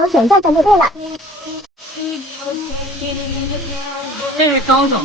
手选项选就对了。这是高手。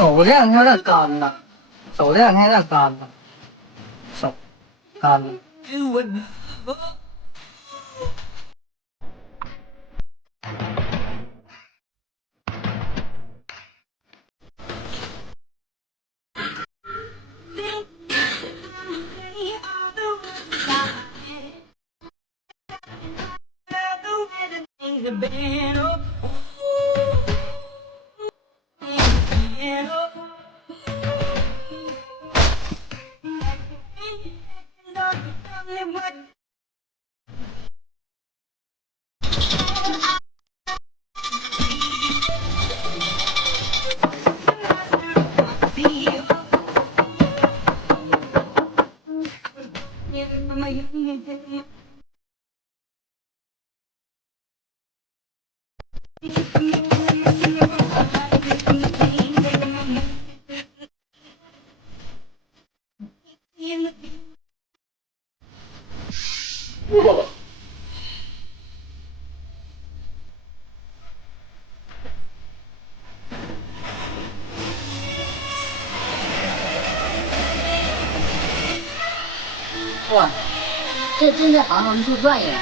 手量有点干了，手量有点干了，手干了。哇，这真是行行出状元。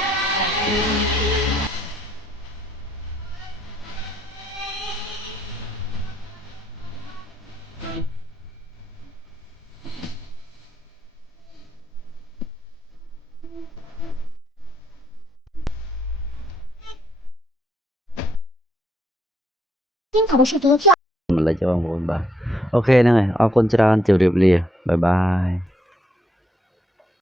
精彩的视频需要。mình lại cho bạn một bài ok nè, ở con chào, chào điệp lìa, bye bye.